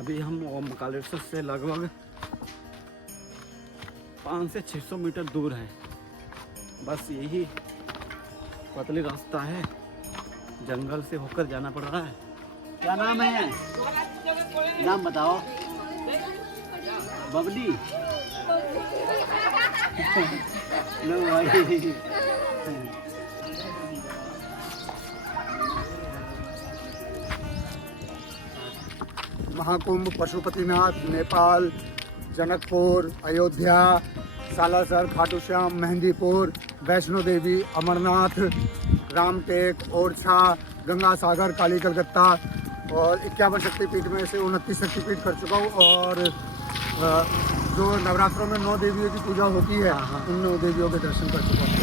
अभी हम ओमकारेश्वर से लगभग 500 से 600 मीटर दूर हैं। बस यही पतली रास्ता है, जंगल से होकर जाना पड़ रहा है। क्या नाम है? नाम बताओ। बबली। लो भाई। महाकुंभ, पशुपतिनाथ, नेपाल, जनकपुर, अयोध्या, सालासर, खाटू श्याम, मेहंदीपुर, वैष्णो देवी, अमरनाथ, रामटेक, ओरछा, गंगा सागर, काली कलकत्ता और 51 शक्तिपीठ में से 29 शक्तिपीठ कर चुका हूँ। और जो नवरात्रों में 9 देवियों की पूजा होती है, उन 9 देवियों के दर्शन कर चुका हूँ।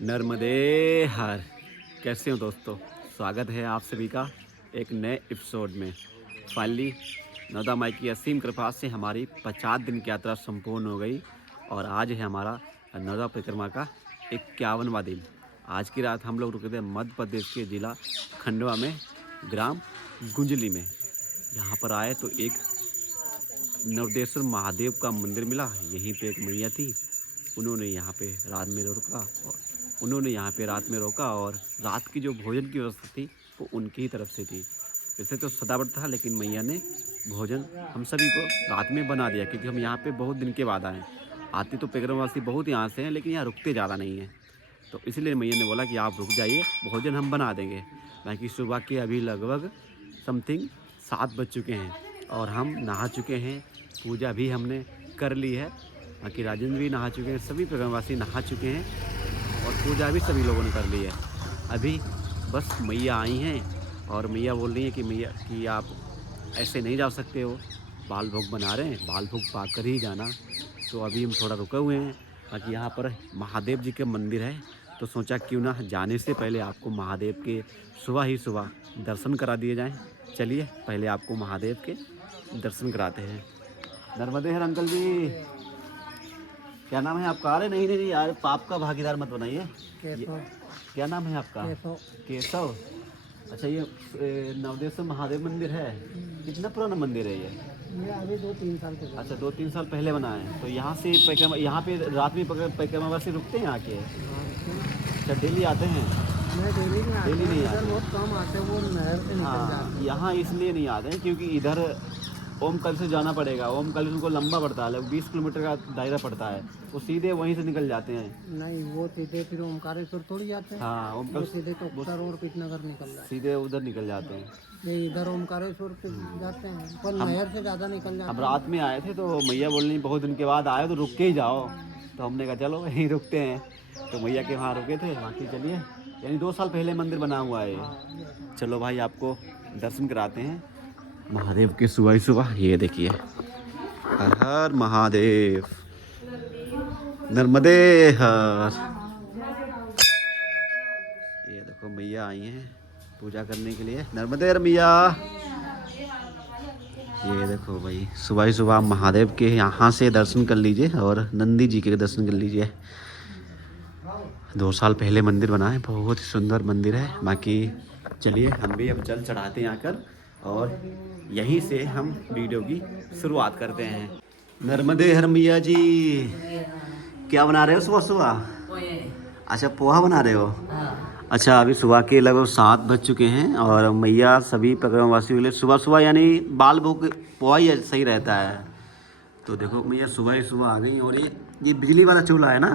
नर्मदे हर। कैसे हो दोस्तों? स्वागत है आप सभी का एक नए एपिसोड में। फाइनली नर्मदा माई की असीम कृपा से हमारी 50 दिन की यात्रा संपूर्ण हो गई और आज है हमारा नर्मदा परिक्रमा का 51वां दिन। आज की रात हम लोग रुके थे मध्य प्रदेश के जिला खंडवा में, ग्राम गुंजली में। यहाँ पर आए तो एक नवदेश्वर महादेव का मंदिर मिला। यहीं पे एक मैया थी, उन्होंने यहाँ पे रात में रोका और रात की जो भोजन की व्यवस्था थी वो उनकी ही तरफ से थी। वैसे तो सदाबत था, लेकिन मैया ने भोजन हम सभी को रात में बना दिया, क्योंकि हम यहाँ पे बहुत दिन के बाद आए। आते तो परिक्रमावासी बहुत यहाँ से हैं, लेकिन यहाँ रुकते ज़्यादा नहीं हैं, तो इसलिए मैया ने बोला कि आप रुक जाइए, भोजन हम बना देंगे। बाकी सुबह के अभी लगभग समथिंग 7 बज चुके हैं और हम नहा चुके हैं, पूजा भी हमने कर ली है। बाकी राजेंद्र भी नहा चुके हैं, सभी परिक्रमावासी नहा चुके हैं और पूजा भी सभी लोगों ने कर ली है। अभी बस मैया आई हैं और मैया बोल रही है कि मैया कि आप ऐसे नहीं जा सकते हो, बाल भोग बना रहे हैं, बाल भोग पा कर ही जाना। तो अभी हम थोड़ा रुके हुए हैं। बाकी यहाँ पर महादेव जी के मंदिर है, तो सोचा क्यों ना जाने से पहले आपको महादेव के सुबह दर्शन करा दिए जाएँ। चलिए पहले आपको महादेव के दर्शन कराते हैं। नर्मदे हर अंकल जी, क्या नाम है आपका? अरे नहीं यार, पाप का भागीदार मत बनाइए। क्या नाम है आपका? केशव। अच्छा, ये नवदेश्वर महादेव मंदिर है। कितना पुराना मंदिर है ये? अभी 2-3 साल पहले। अच्छा, 2-3 साल पहले बना है। तो यहाँ से परिक्रमा, यहाँ पे रात में परिक्रमावासी रुकते हैं आके? अच्छा, डेली आते हैं? डेली नहीं आते, बहुत कम आते हैं, वो नहर से निकल जाते हैं। यहाँ इसलिए नहीं आते हैं क्योंकि इधर ओमकल से जाना पड़ेगा। ओमकल उनको लंबा पड़ता है, 20 किलोमीटर का दायरा पड़ता है, वो सीधे वहीं से निकल जाते हैं। नहीं, वो सीधे फिर ओमकारेश्वर थोड़ी जाते हैं। हाँ, ओमकल सीधे तो उत्तर और पिटनगर निकल जाते हैं, सीधे उधर निकल जाते हैं। नहीं, इधर ओमकारेश्वर से जाते हैं, पर नहर से ज़्यादा निकल जाते हैं। हम रात में आए थे तो मैया बोल रही बहुत दिन के बाद आए तो रुक के ही जाओ, तो हमने कहा चलो यहीं रुकते हैं। तो मैया के वहाँ रुके थे। बाकी चलिए, यानी 2 साल पहले मंदिर बना हुआ है। चलो भाई, आपको दर्शन कराते हैं महादेव के सुबह। ये देखिए, हर हर महादेव, नर्मदे हर। ये देखो मैया आई हैं पूजा करने के लिए। नर्मदे हर मैया। ये देखो भाई, सुबह महादेव के यहाँ से दर्शन कर लीजिए और नंदी जी के दर्शन कर लीजिए। 2 साल पहले मंदिर बना है, बहुत ही सुंदर मंदिर है। बाकी चलिए हम भी अब जल चढ़ाते हैं आकर और यहीं से हम वीडियो की शुरुआत करते हैं। नर्मदे हर मैया जी, क्या बना रहे हो सुबह? अच्छा, पोहा बना रहे हो? अच्छा, अभी सुबह के लगभग 7 बज चुके हैं और मैया सभी परिक्रमावासियों के लिए सुबह यानी बाल भोग पोहा ही सही रहता है। तो देखो मैया सुबह आ गई और ये बिजली वाला चूल्हा है ना?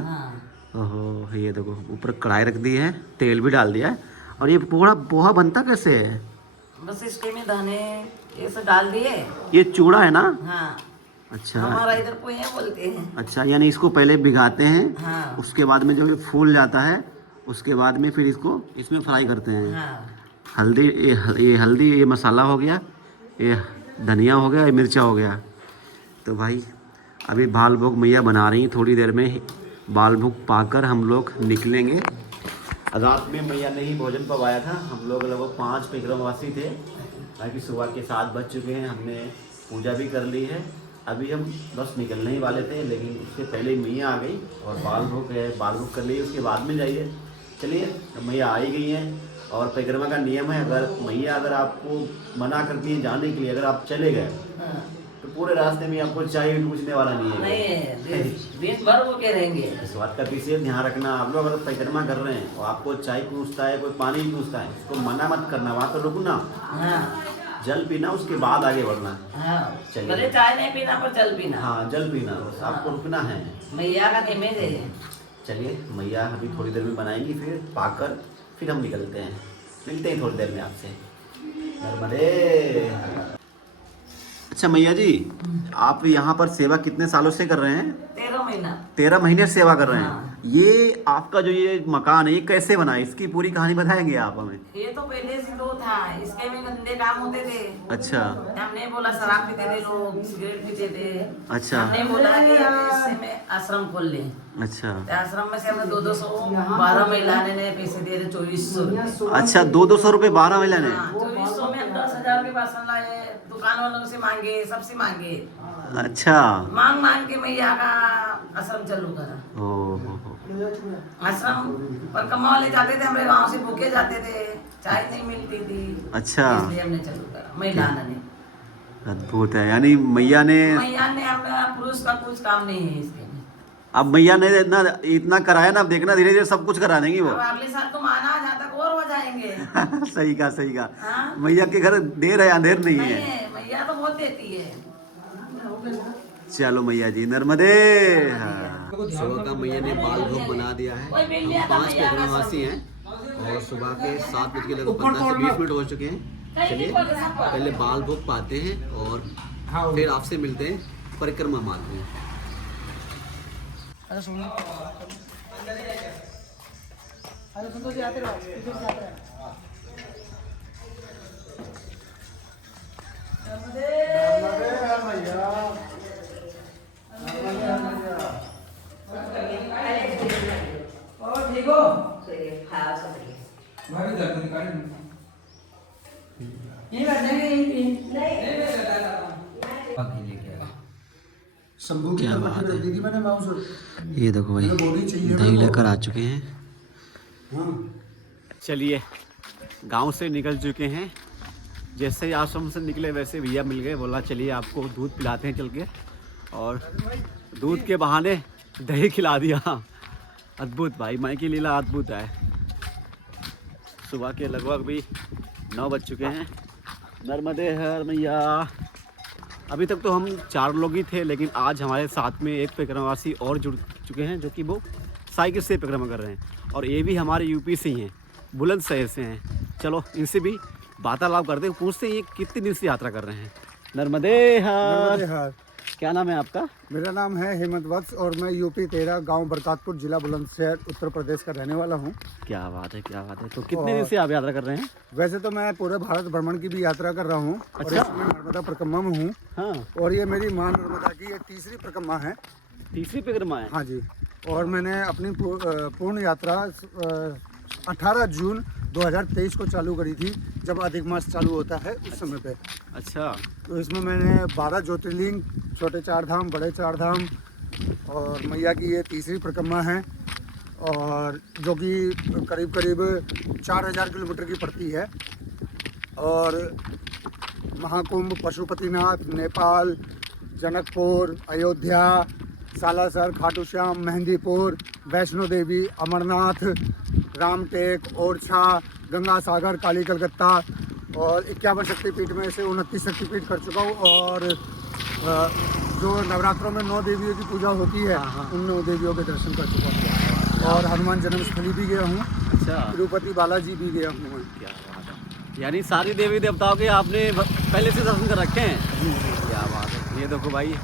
ओहो, ये देखो ऊपर कढ़ाई रख दी है, तेल भी डाल दिया है। और ये पोहा बनता कैसे है? बस इसके में दाने ये सब डाल दिए। ये चूड़ा है ना? हाँ, अच्छा, हमारा इधर पोहे बोलते हैं। अच्छा, यानी इसको पहले भिगाते हैं। हाँ। उसके बाद में जब ये फूल जाता है, उसके बाद में फिर इसको इसमें फ्राई करते हैं। हाँ। हल्दी, ये हल्दी, ये मसाला हो गया, ये धनिया हो गया, ये मिर्चा हो गया। तो भाई अभी बाल भोग मैया बना रही हैं, थोड़ी देर में बाल भोग पाकर हम लोग निकलेंगे। रात में मैया ने ही भोजन पवाया था। हम लोग लगभग 5 परिक्रमावासी थे, बाकी सुबह के 7 बज चुके हैं। हमने पूजा भी कर ली है। अभी हम बस निकलने ही वाले थे, लेकिन उससे पहले मैया आ गई और बाल भोग कर लिए, उसके बाद में जाइए। चलिए मैया आ ही गई हैं। और परिक्रमा का नियम है, अगर मैया अगर आपको मना करती है जाने के लिए, अगर आप चले गए तो पूरे रास्ते में आपको चाय पूछने वाला नहीं है। नहीं, दिन भर वो के रहेंगे। इस बात का विशेष ध्यान रखना। आप लोग अगर परिक्रमा कर रहे हैं और आपको चाय पूछता है, कोई पानी पूछता है, उसको मना मत करना, वहाँ पर रुकना, जल पीना, उसके बाद आगे बढ़ना। चलिए, भले चाय नहीं पीना पर जल पीना। हाँ, जल पीना, बस आपको रुकना है। मैया का इमेज है। चलिए, मैया अभी थोड़ी देर में बनाएंगी, फिर पाकर फिर हम निकलते हैं। मिलते हैं थोड़ी देर में आपसे। नर्मदे। अच्छा मैया जी, आप यहाँ पर सेवा कितने सालों से कर रहे हैं? 13 महीना। 13 महीने से सेवा कर रहे हैं। हाँ। ये आपका जो ये मकान है, ये कैसे बना? इसकी पूरी कहानी बताएंगे आप हमें? ये तो पहले से दो था, इसके भी गंदे काम होते थे। अच्छा। हमने बोला शराब पीते थे लोग, सिगरेट पीते थे। अच्छा। हमने बोला कि अब इससे में आश्रम खोल लें। अच्छा। तो आश्रम में से हमने 200 12 महिला ने पैसे दे रहे 2400। अच्छा, 200 रुपये 12 महिला ने? 2400 में हम 10,000 के बासन लाए, दुकान वालों से मांगे, सबसे मांगे। अच्छा। मांग के मैया का आश्रम चालू करा। ओह। आश्रम पर कमा वाले जाते थे, हमारे गांव से भूखे जाते थे, चाय नहीं मिलती थी। अच्छा। इसलिए हमने चालू करा, महिला ने। अद्भुत है, यानी मैया ने हमारा पुरुष का कुछ काम नहीं है इसके में। अब मैया ने इतना कराया ना, अब देखना धीरे धीरे सब कुछ करा देंगी वो। अब अगले साल तुम आना, जहाँ तक और हो जाएंगे। सही कहा, सही कहा। हाँ? मैया के घर देर है अंधेर नहीं नहीं है। है, मैया तो बहुत देती है। चलो मैया जी, नर्मदे। सुबह का मैया ने बाल भोग बना दिया है। हम 5 परिक्रमावासी हैं और सुबह के 7 बज के लगभग 15 से 20 मिनट हो चुके हैं। चलिए पहले बाल भोग पाते हैं और फिर आपसे मिलते हैं परिक्रमा मार्ग में। शंभू की क्या बात है। दीदी मैंने माउस। ये देखो भाई, दही लेकर आ चुके हैं। चलिए, गांव से निकल चुके हैं। जैसे ही आश्रम से निकले वैसे भैया मिल गए, बोला चलिए आपको दूध पिलाते हैं चल के, और दूध के बहाने दही खिला दिया। अद्भुत भाई, माई की लीला अद्भुत है। सुबह के लगभग भी 9 बज चुके हैं। नर्मदे हर मैया। अभी तक तो हम 4 लोग ही थे, लेकिन आज हमारे साथ में एक परिक्रमावासी और जुड़ चुके हैं, जो कि वो साइकिल से परिक्रमा कर रहे हैं, और ये भी हमारे यूपी से ही हैं, बुलंदशहर से हैं। चलो इनसे भी वार्तालाप करते हैं, पूछते हैं ये कितने दिन से यात्रा कर रहे हैं। नर्मदे हर। क्या नाम है आपका? मेरा नाम है हेमंत वत्स और मैं यूपी 13 गांव बरकातपुर, जिला बुलंदशहर, उत्तर प्रदेश का रहने वाला हूं। क्या बात है, क्या बात है। तो कितने दिन से आप यात्रा कर रहे हैं? वैसे तो मैं पूरे भारत भ्रमण की भी यात्रा कर रहा हूं। अच्छा। और इसमें नर्मदा परिक्रमा में हूं। हाँ। और ये मेरी मां नर्मदा की ये तीसरी परिक्रमा है। तीसरी परिक्रमा है? हाँ जी। और मैंने अपनी पूर्ण यात्रा 18 जून 2023 को चालू करी थी, जब अधिक मास चालू होता है उस समय पे। अच्छा। तो इसमें मैंने 12 ज्योतिर्लिंग, छोटे 4 धाम, बड़े 4 धाम, और मैया की ये तीसरी परिक्रमा है, और जो कि करीब करीब 4000 किलोमीटर की पड़ती है। और महाकुंभ, पशुपतिनाथ, नेपाल, जनकपुर, अयोध्या, सालासर, खाटू श्याम, मेहंदीपुर, वैष्णो देवी, अमरनाथ, रामटेक, ओरछा, गंगा सागर, काली कलकत्ता, और 51 शक्तिपीठ में से 29 शक्तिपीठ कर चुका हूँ। और जो नवरात्रों में 9 देवियों की पूजा होती है, उन 9 देवियों के दर्शन कर चुका हूँ। और हनुमान जन्मस्थली भी गया हूँ। अच्छा। तिरुपति बालाजी भी गया हूँ। क्या बात है, यानी सारी देवी देवताओं के आपने पहले से दर्शन कर रखे हैं। क्या बात है। ये देखो भाई,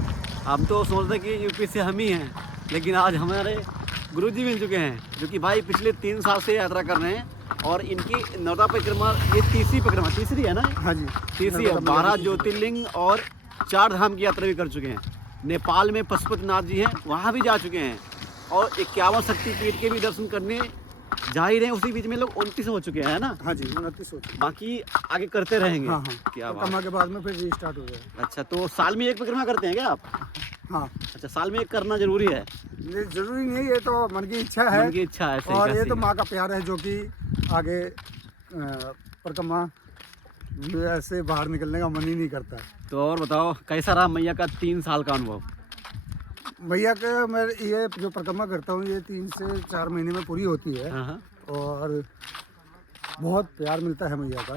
हम तो सोचते कि यूपी से हम ही हैं, लेकिन आज हमारे गुरुजी मिल चुके हैं, जो कि भाई पिछले 3 साल से यात्रा कर रहे हैं। और इनकी नर्मदा परिक्रमा ये तीसरी है ना? हाँ जी, तीसरी है। 12 ज्योतिर्लिंग और 4 धाम की यात्रा भी कर चुके हैं। नेपाल में पशुपतिनाथ जी हैं, वहाँ भी जा चुके हैं और 51 शक्तिपीठ के भी दर्शन करने जा ही रहे हैं। उसी बीच में लोग 29 हो चुके हैं, है ना? हाँ जी, 29 हो चुके। बाकी आगे करते रहेंगे। हाँ हाँ, क्या बात। परिक्रमा के बाद में फिर रीस्टार्ट हो जाएगा। अच्छा, तो साल में एक परिक्रमा करते हैं क्या आप? हाँ, अच्छा, साल में एक करना जरूरी है? ये जरूरी नहीं, ये तो मन की इच्छा है। मन की इच्छा है, सही और कहा, ये सही तो कहा। माँ का प्यार है जो कि आगे परिक्रमा में ऐसे बाहर निकलने का मन ही नहीं करता। तो और बताओ, कैसा रहा मैया का 3 साल का अनुभव? भैया के मैं ये जो परिक्रमा करता हूँ ये 3 से 4 महीने में पूरी होती है हाँ हाँ। और बहुत प्यार मिलता है मैया का।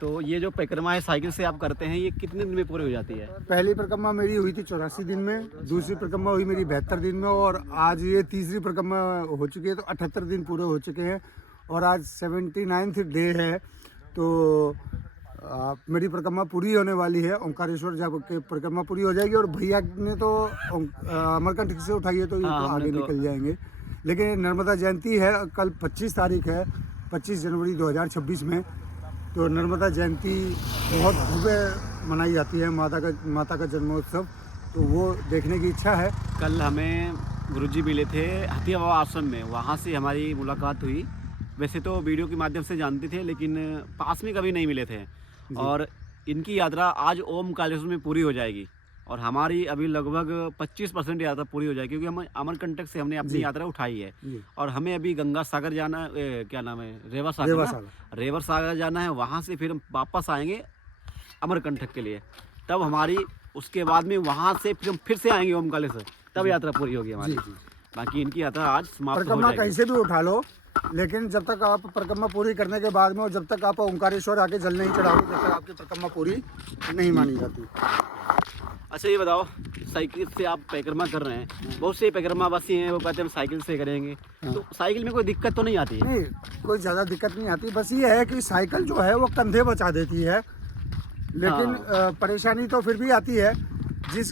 तो ये जो परिक्रमा है साइकिल से आप करते हैं, ये कितने दिन में पूरी हो जाती है? पहली परिक्रमा मेरी हुई थी 84 दिन में, दूसरी परिक्रमा हुई मेरी 72 दिन में और आज ये तीसरी परिक्रमा हो चुकी है, तो 78 दिन पूरे हो चुके हैं और आज 79th डे है। तो मेरी परिक्रमा पूरी होने वाली है। ओंकारेश्वर जब के परिक्रमा पूरी हो जाएगी और भैया ने तो अमरकंटक से उठाई है तो ये हाँ, तो हमने आगे तो- निकल जाएंगे। लेकिन नर्मदा जयंती है, कल 25 तारीख है, 25 जनवरी 2026 में। तो नर्मदा जयंती बहुत भव्य मनाई जाती है, माता का जन्मोत्सव, तो वो देखने की इच्छा है। कल हमें गुरुजी मिले थे हथिया बाबा आश्रम में, वहाँ से हमारी मुलाकात हुई। वैसे तो वीडियो के माध्यम से जानते थे, लेकिन पास में कभी नहीं मिले थे। और इनकी यात्रा आज ओमकारेश्वर में पूरी हो जाएगी और हमारी अभी लगभग 25% यात्रा पूरी हो जाएगी, क्योंकि हम अमरकंटक से हमने अपनी यात्रा उठाई है। जी। और हमें अभी गंगा सागर जाना, क्या नाम है, रेवा सागर जाना है। वहाँ से फिर हम वापस आएंगे अमरकंटक के लिए। तब हमारी उसके बाद में वहाँ से फिर से आएंगे ओमकारेश्वर, तब यात्रा पूरी होगी हमारी। जी। बाकी इनकी यात्रा आज समाप्त हो परिक्रमा जाएगी। कैसे भी उठा लो, लेकिन जब तक आप परिक्रमा पूरी करने के बाद में और जब तक आप ओंकारेश्वर आके जल नहीं चढ़ाओगे, जब तक आपकी परिक्रमा पूरी नहीं मानी जाती। अच्छा, ये बताओ, साइकिल से आप परिक्रमा कर रहे हैं, बहुत से परिक्रमावासी हैं वो कहते हैं हम साइकिल से करेंगे, तो साइकिल में कोई दिक्कत तो नहीं आती है? नहीं, कोई ज़्यादा दिक्कत नहीं आती। बस ये है कि साइकिल जो है वो कंधे बचा देती है, लेकिन परेशानी तो फिर भी आती है। जिस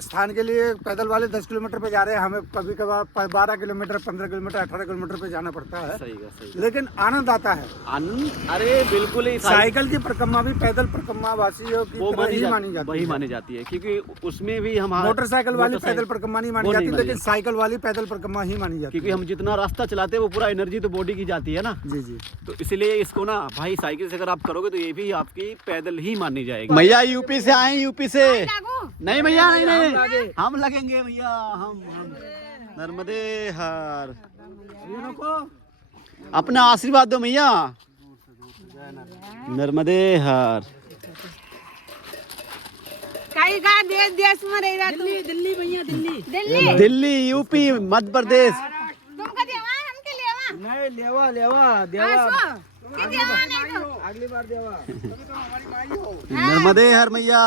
स्थान के लिए पैदल वाले 10 किलोमीटर पे जा रहे हैं, हमें कभी कभार 12 किलोमीटर, 15 किलोमीटर, 18 किलोमीटर पे जाना पड़ता है। सही है। लेकिन आनंद आता है। आनंद, अरे बिल्कुल ही। साइकिल की परिक्रमा भी पैदल परिक्रमा वासियों की वो तरह ही मानी वही जाती है। मानी जाती है, क्योंकि उसमें भी हम मोटरसाइकिल वाली पैदल परिक्रमा नहीं मानी वो जाती, नहीं लेकिन मानी साइकिल वाली पैदल परिक्रमा ही मानी जाती क्योंकि हम जितना रास्ता चलाते हैं वो पूरा एनर्जी तो बॉडी की जाती है ना। जी जी। तो इसलिए इसको ना भाई, साइकिल से अगर आप करोगे तो ये भी आपकी पैदल ही मानी जाएगी। भैया यूपी से आए, यूपी से। नहीं भैया, नहीं, हम लगेंगे भैया, हम नर्मदे हर। अपना आशीर्वाद दो भैया। नर्मदे हर। काही का देश में रह रहा दिल्ली भैया, दिल्ली दिल्ली, यूपी, मध्य प्रदेश। तुमका देवा हमके लेवा नहीं लेवा देवा की देवा नहीं तो अगली बार देवा। नर्मदे हर मैया।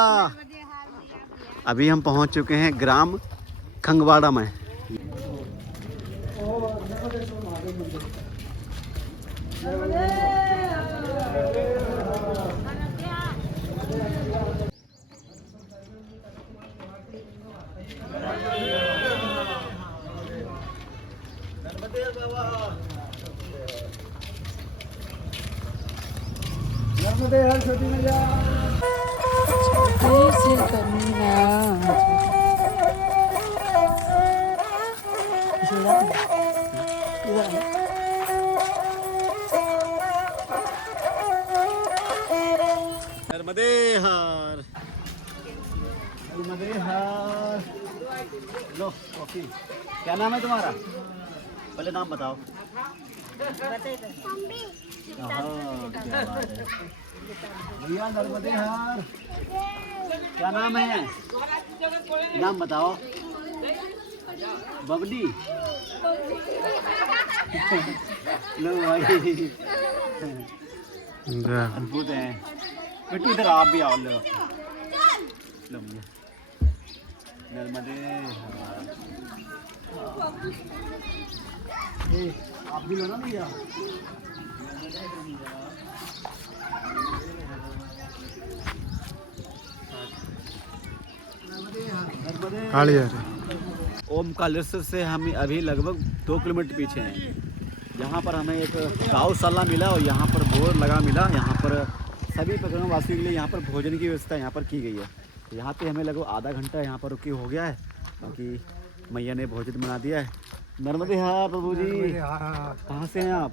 अभी हम पहुंच चुके हैं ग्राम खंगवाड़ा में। नर्मदे हर छोटी मैया। नर्मदे हर। नर्मदे हर। लो कॉफी। क्या नाम है तुम्हारा? पहले नाम बताओ। हाँ, क्या बात है। भैया नर्मदे हर। क्या नाम है? नाम बताओ। बबली। लो भाई, अद्भुत है। बेटू इधर आप भी आओ। लो लो भैया। नर्मदे हर। आप भी लो ना भैया। ओमकारेश्वर से हम अभी लगभग 2 किलोमीटर पीछे हैं। यहाँ पर हमें एक गौशाला मिला और यहाँ पर बोर्ड लगा मिला। यहाँ पर सभी परिक्रमा वासियों के लिए यहाँ पर भोजन की व्यवस्था यहाँ पर की गई है। यहाँ पे हमें लगभग आधा घंटा यहाँ पर रुके हो गया है, क्योंकि मैया ने भोजन बना दिया है। नर्मदे हाँ प्रभु जी, कहाँ से हैं आप?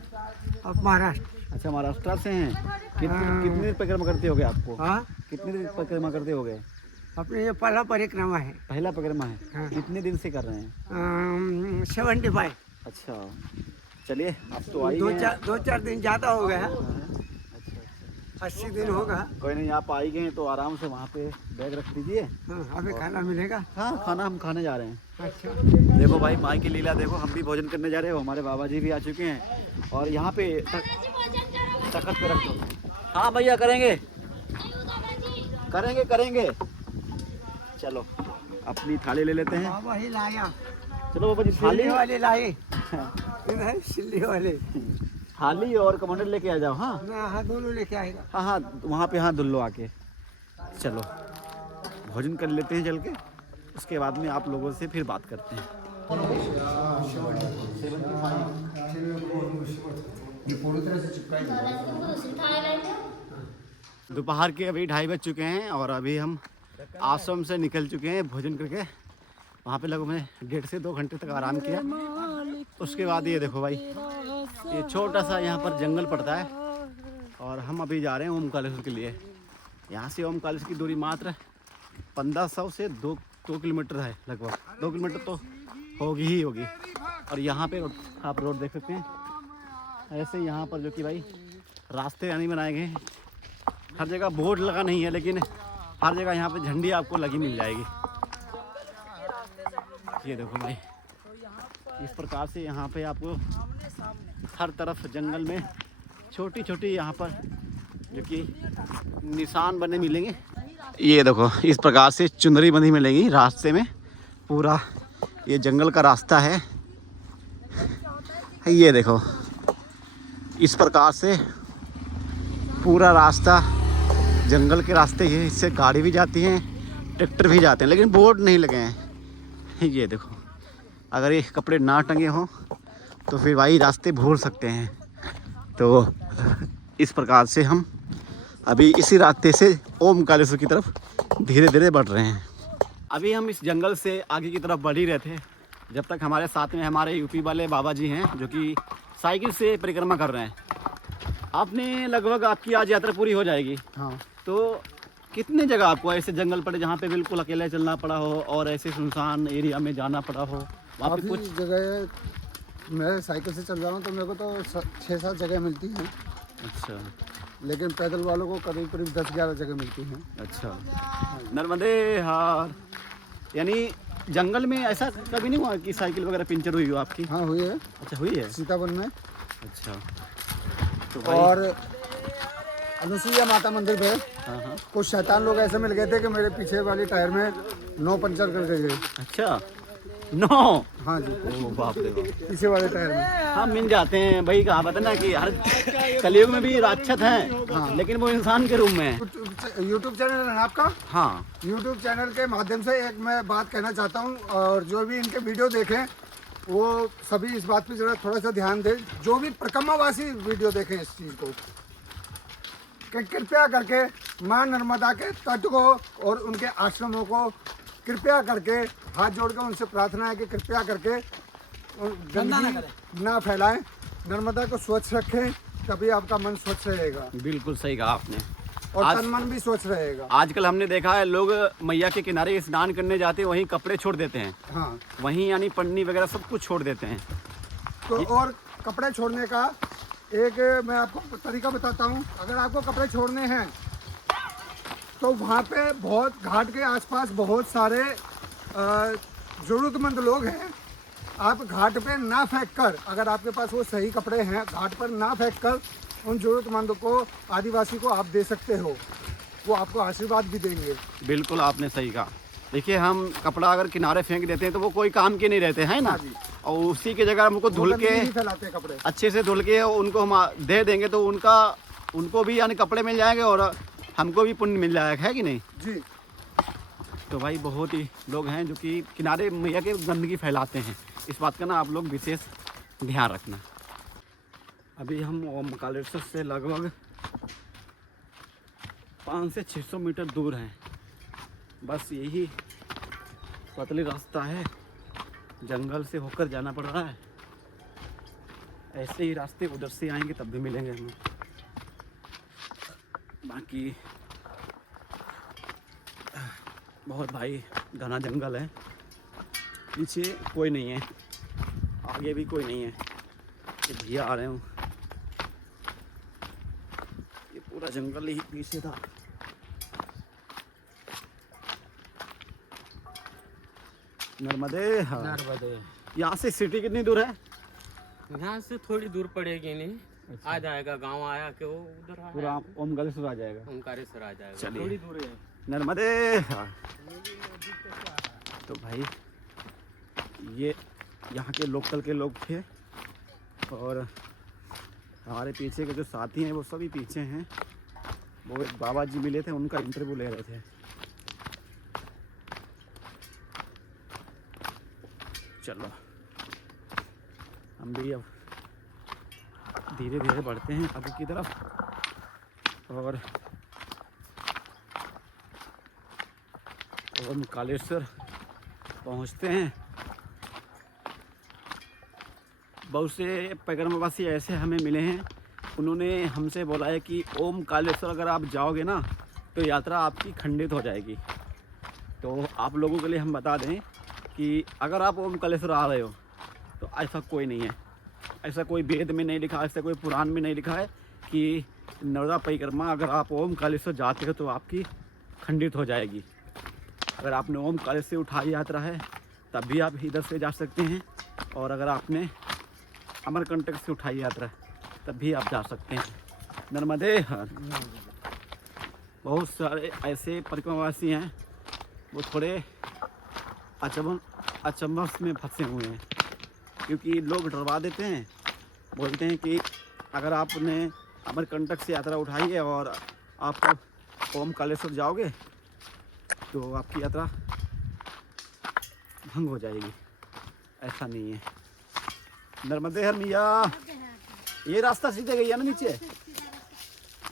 अब महाराष्ट्र। अच्छा, महाराष्ट्र से हैं। कितने दिन परिक्रमा करते हो गए आपको? हाँ, कितने दिन परिक्रमा करते हो गए? अपने ये पहला परिक्रमा है। पहला परिक्रमा है। हाँ। कितने दिन से कर रहे हैं? 75। अच्छा, चलिए अब तो आई दो हैं। चार दिन ज़्यादा हो गया। अच्छा, 80 दिन होगा। कोई नहीं, आप आई गए तो आराम से वहाँ पे बैग रख दीजिए। हाँ, अभी खाना मिलेगा। हाँ, खाना हम खाने जा रहे हैं। अच्छा, देखो भाई, माई की लीला देखो, हम भी भोजन करने जा रहे हो, हमारे बाबा जी भी आ चुके हैं और यहाँ पे तखत पे रख दो। हाँ भैया, करेंगे करेंगे करेंगे। चलो अपनी थाली ले लेते हैं। बाबा ही लाया। चलो बाबा जी, थाली सिल्ली वाले लाए। इधर सिल्ली वाले। थाली और कमंडल लेके आ जाओ। हाँ ना, हाँ, दोनों लेके आएगा। हाँ हाँ, वहाँ पे हाँ धुल्लो आके। चलो भोजन कर लेते हैं चल के, उसके बाद में आप लोगों से फिर बात करते हैं। ये पूरी तरह से चिपकाएंगे। दोपहर के अभी 2:30 बज चुके हैं और अभी हम आश्रम से निकल चुके हैं भोजन करके। वहाँ पे लगभग मैंने 1.5 से 2 घंटे तक आराम किया। उसके बाद ये देखो भाई, ये छोटा सा यहाँ पर जंगल पड़ता है और हम अभी जा रहे हैं ओमकालेश्वर के लिए। यहाँ से ओमकालेश्वर की दूरी मात्र 1500 से 2 किलोमीटर है। लगभग 2 किलोमीटर तो होगी ही होगी। और यहाँ पे आप रोड देख सकते हैं ऐसे, यहाँ पर जो कि भाई रास्ते यानी बनाए गए हैं। हर जगह बोर्ड लगा नहीं है, लेकिन हर जगह यहाँ पे झंडी आपको लगी मिल जाएगी। ये देखो भाई, इस प्रकार से यहाँ पे आपको हर तरफ जंगल में छोटी छोटी यहाँ पर जो कि निशान बने मिलेंगे। ये देखो, इस प्रकार से चुनरी बंधी मिलेंगी रास्ते में। पूरा ये जंगल का रास्ता है। ये देखो, इस प्रकार से पूरा रास्ता जंगल के रास्ते ये, इससे गाड़ी भी जाती हैं, ट्रैक्टर भी जाते हैं, लेकिन बोर्ड नहीं लगे हैं। ये देखो, अगर ये कपड़े ना टंगे हों तो फिर भाई रास्ते भूल सकते हैं। तो इस प्रकार से हम अभी इसी रास्ते से ओमकालेश्वर की तरफ धीरे धीरे बढ़ रहे हैं। अभी हम इस जंगल से आगे की तरफ बढ़ ही रहे थे, जब तक हमारे साथ में हमारे यूपी वाले बाबा जी हैं जो कि साइकिल से परिक्रमा कर रहे हैं। आपने लगभग आपकी आज यात्रा पूरी हो जाएगी। हाँ, तो कितने जगह आपको ऐसे जंगल पड़े जहाँ पे बिल्कुल अकेले चलना पड़ा हो और ऐसे सुनसान एरिया में जाना पड़ा हो? वहाँ पे काफ़ी कुछ जगह मैं साइकिल से चल रहा हूँ तो मेरे को तो 6-7 जगह मिलती हैं, अच्छा लेकिन पैदल वालों को करीब करीब 10-11 जगह मिलती हैं। अच्छा। नर्मदे हार, यानी जंगल में ऐसा कभी नहीं हुआ कि साइकिल वगैरह पंचर हुई हो आपकी? हाँ, हुई है। अच्छा, हुई है। सीतावन में। अच्छा, तो भाई, और अनुसुईया माता मंदिर पे हाँ, कुछ शैतान लोग ऐसे मिल गए थे कि मेरे पीछे वाली टायर में 9 पंचर कर गए। अच्छा 9? हाँ जी, ओ बाप रे बाप। पीछे वाले टायर में। हाँ, मिल जाते हैं भाई, कहावत है ना कि हर कलयुग में भी राक्षस हैं। हाँ, लेकिन वो इंसान के रूप में है। यूट्यूब चैनल है ना आपका? हाँ, यूट्यूब चैनल के माध्यम से एक मैं बात कहना चाहता हूँ, और जो भी इनके वीडियो देखें वो सभी इस बात पे जरा थोड़ा सा ध्यान दें, जो भी परिक्रमावासी वीडियो देखें इस चीज़ को, कि कृपया करके माँ नर्मदा के तट को और उनके आश्रमों को कृपया करके हाथ जोड़ कर उनसे प्रार्थना है कि कृपया करके गंदगी ना फैलाएं, नर्मदा को स्वच्छ रखें, तभी आपका मन स्वच्छ रहेगा बिल्कुल सही कहा आपने। और तन मन भी स्वच्छ रहेगा। आजकल हमने देखा है लोग मैया के किनारे स्नान करने जाते हैं, वहीं कपड़े छोड़ देते हैं। हाँ, वहीं यानी पन्नी वगैरह सब कुछ छोड़ देते हैं। तो और कपड़े छोड़ने का एक मैं आपको तरीका बताता हूँ। अगर आपको कपड़े छोड़ने हैं तो वहाँ पे बहुत घाट के आसपास बहुत सारे ज़रूरतमंद लोग हैं। आप घाट पे ना फेंक कर, अगर आपके पास वो सही कपड़े हैं, घाट पर ना फेंक कर उन ज़रूरतमंद को, आदिवासी को आप दे सकते हो। वो आपको आशीर्वाद भी देंगे। बिल्कुल आपने सही कहा। देखिए, हम कपड़ा अगर किनारे फेंक देते हैं तो वो कोई काम के नहीं रहते हैं ना, और उसी की जगह हमको धुल के फैलाते हैं कपड़े, अच्छे से धुल के उनको हम दे देंगे तो उनको भी यानी कपड़े मिल जाएंगे और हमको भी पुण्य मिल जाएगा, है कि नहीं जी। तो भाई बहुत ही लोग हैं जो कि किनारे मैया के गंदगी फैलाते हैं। इस बात का ना आप लोग विशेष ध्यान रखना। अभी हम ओमकालेश्वर से लगभग 500 से 600 मीटर दूर हैं। बस यही पतली रास्ता है, जंगल से होकर जाना पड़ रहा है। ऐसे ही रास्ते उधर से आएंगे तब भी मिलेंगे हमें। बाकी बहुत भाई घना जंगल है, पीछे कोई नहीं है, आगे भी कोई नहीं है। ये भैया आ रहे हूँ, ये पूरा जंगल ही पीछे था। नर्मदे नर्मदे। यहाँ से सिटी कितनी दूर है? यहाँ से थोड़ी दूर पड़ेगी नहीं, आ जाएगा गांव आया के वो उधर पूरा ओमकालेश्वर आ जाएगा। ओमकारेश्वर आ जाएगा, चलिए। थोड़ी दूर है। नर्मदे। तो भाई ये यहाँ के लोकल के लोग थे और हमारे पीछे के जो साथी हैं वो सभी पीछे हैं। वो एक बाबा जी मिले थे, उनका इंटरव्यू ले रहे थे। चलो हम भी अब धीरे धीरे बढ़ते हैं आगे की तरफ और ओमकालेश्वर पहुंचते हैं। बहुत से पैगम्बरवासी ऐसे हमें मिले हैं, उन्होंने हमसे बोला है कि ओमकालेश्वर अगर आप जाओगे ना तो यात्रा आपकी खंडित हो जाएगी। तो आप लोगों के लिए हम बता दें कि अगर आप ओमकालेश्वर आ रहे हो तो ऐसा कोई नहीं है, ऐसा कोई वेद में नहीं लिखा, ऐसा कोई पुराण में नहीं लिखा है कि नर्मदा परिक्रमा अगर आप ओमकालेश्वर जाते हो तो आपकी खंडित हो जाएगी। अगर आपने ओमकालेश्वर से उठाई यात्रा है तब भी आप इधर से जा सकते हैं, और अगर आपने अमरकंटक से उठाई यात्रा तब भी आप जा सकते हैं। नर्मदे हर। बहुत सारे ऐसे परिक्रमावासी हैं वो थोड़े अचंभव में फंसे हुए हैं, क्योंकि लोग डरवा देते हैं, बोलते हैं कि अगर आपने अमरकंटक से यात्रा उठाई है और आप ओमकालेश्वर जाओगे तो आपकी यात्रा भंग हो जाएगी। ऐसा नहीं है। नर्मदे हर मैया। ये रास्ता सीधे गई है ना नीचे?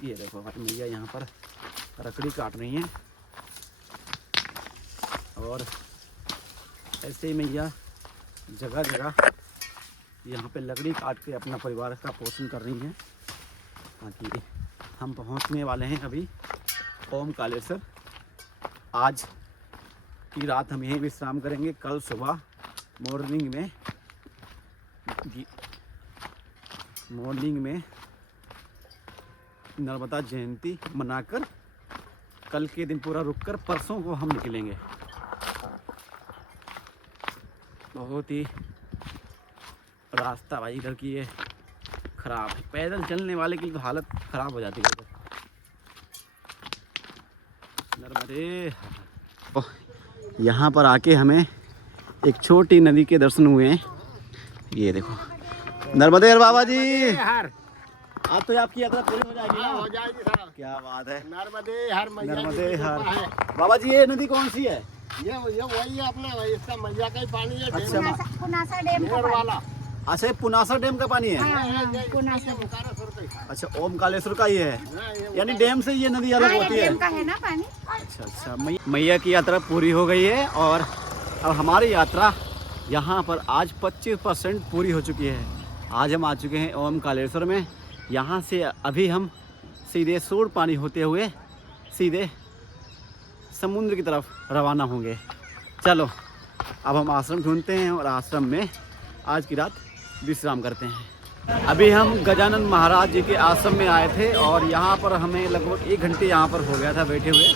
ये देखो भाई मैया यहाँ पर लकड़ी काट रही हैं और ऐसे ही मैया जगह जगह यहाँ पे लकड़ी काट के अपना परिवार का पोषण कर रही हैं। बाकी हम पहुँचने वाले हैं अभी ओमकालेश्वर। आज की रात हम यहीं विश्राम करेंगे, कल सुबह मॉर्निंग में नर्मदा जयंती मनाकर कल के दिन पूरा रुककर परसों को हम निकलेंगे। बहुत ही रास्ता भाई इधर की ये ख़राब है, पैदल चलने वाले की तो हालत ख़राब हो जाती है। नर्मदे। यहाँ पर आके हमें एक छोटी नदी के दर्शन हुए हैं। ये देखो नर्मदे बाबा जी। आज तो आपकी यात्रा पूरी हो जाएगी ना? हो जाएगी साहब। क्या बात है। नर्मदे हर मैया की नर्मदे कृपा हर। है। बाबा जी ये नदी कौन सी है? ये वही है अपना, इसका मैया का ही पानी है। अच्छा पुनासा डैम का ढेर वाला। अच्छा ये पुनासा डैम का पानी है? अच्छा ओमकालेश्वर का ही है, यानी डैम से ये नदी अलग होती है। डैम का है ना पानी। अच्छा अच्छा। मैया की यात्रा पूरी हो गई है और अब हमारी यात्रा यहाँ पर आज 25% पूरी हो चुकी है। आज हम आ चुके हैं ओमकालेश्वर में। यहाँ से अभी हम सीधे सूर पानी होते हुए सीधे समुद्र की तरफ रवाना होंगे। चलो अब हम आश्रम ढूंढते हैं और आश्रम में आज की रात विश्राम करते हैं। अभी हम गजानन महाराज जी के आश्रम में आए थे और यहाँ पर हमें लगभग 1 घंटे यहाँ पर हो गया था बैठे हुए,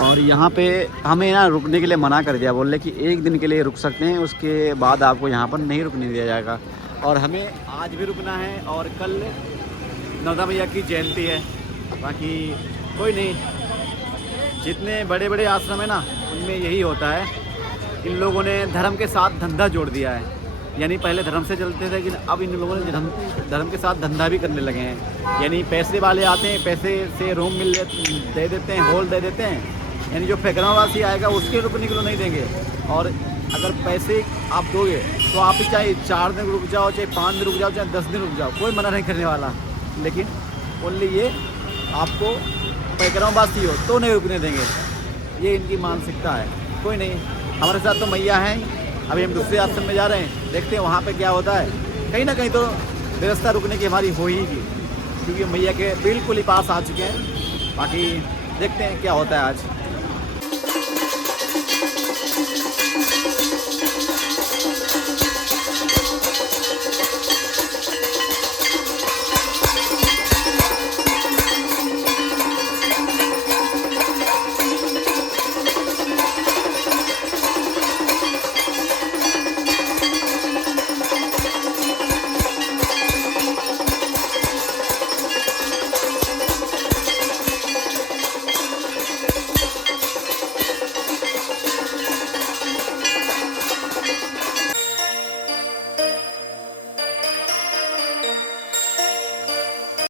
और यहाँ पे हमें ना रुकने के लिए मना कर दिया। बोले कि 1 दिन के लिए रुक सकते हैं, उसके बाद आपको यहाँ पर नहीं रुकने दिया जाएगा। और हमें आज भी रुकना है और कल नर्मदा मैया की जयंती है। बाकी कोई नहीं, जितने बड़े बड़े आश्रम है ना उनमें यही होता है, इन लोगों ने धर्म के साथ धंधा जोड़ दिया है। यानी पहले धर्म से चलते थे लेकिन अब इन लोगों ने धर्म के साथ धंधा भी करने लगे हैं। यानी पैसे वाले आते हैं, पैसे से रूम दे देते हैं, हॉल दे देते हैं, यानी जो पैगम्बरवासी आएगा उसके रुकने के लिए नहीं देंगे, और अगर पैसे आप दोगे तो आप ही चाहे 4 दिन रुक जाओ, चाहे 5 दिन रुक जाओ, चाहे 10 दिन रुक जाओ, कोई मना नहीं करने वाला। लेकिन ओनली ये आपको पैकरामवासी हो तो नहीं रुकने देंगे। ये इनकी मानसिकता है। कोई नहीं, हमारे साथ तो मैया हैं। अभी हम दूसरे आश्रम में जा रहे हैं, देखते हैं वहाँ पे क्या होता है। कहीं ना कहीं तो व्यवस्था रुकने की हमारी हो ही क्योंकि मैया के बिल्कुल ही पास आ चुके हैं। बाकी देखते हैं क्या होता है आज।